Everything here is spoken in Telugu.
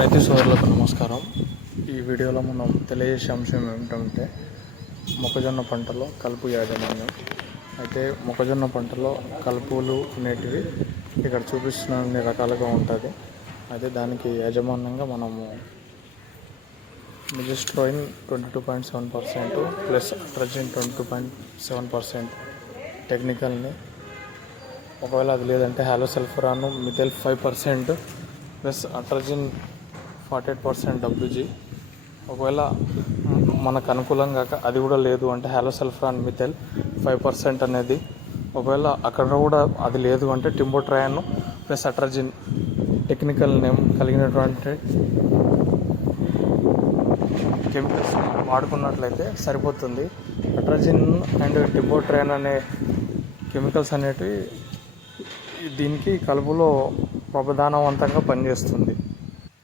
రైతు సోదరులకు నమస్కారం. ఈ వీడియోలో మనం తెలియజేసే అంశం ఏమిటంటే మొక్కజొన్న పంటలో కలుపు యాజమాన్యం. అయితే మొక్కజొన్న పంటలో కలుపులు అనేటివి ఇక్కడ చూపిస్తున్న అన్ని రకాలుగా ఉంటుంది. అయితే దానికి యాజమాన్యంగా మనము మిజిస్ట్రోయిన్ 22.7% ప్లస్ అట్రజిన్ 22.7% టెక్నికల్ని, ఒకవేళ అది లేదంటే హాలోసల్ఫరాను మిథైల్ 5% ప్లస్ అట్రజిన్ 48% WG. ఒకవేళ మనకు అనుకూలంగా అది కూడా లేదు అంటే హాలోసల్ఫరాన్ మిథైల్ 5% అనేది. ఒకవేళ అక్కడ కూడా అది లేదు అంటే టింబోట్రాయన్ ప్లస్ అట్రజిన్ టెక్నికల్ నేమ్ కలిగినటువంటి కెమికల్స్ వాడుకున్నట్లయితే సరిపోతుంది. అట్రజిన్ అండ్ టింబోట్రాయన్ అనే కెమికల్స్ అనేటివి దీనికి కలుపులో ప్రధానవంతంగా పనిచేస్తుంది.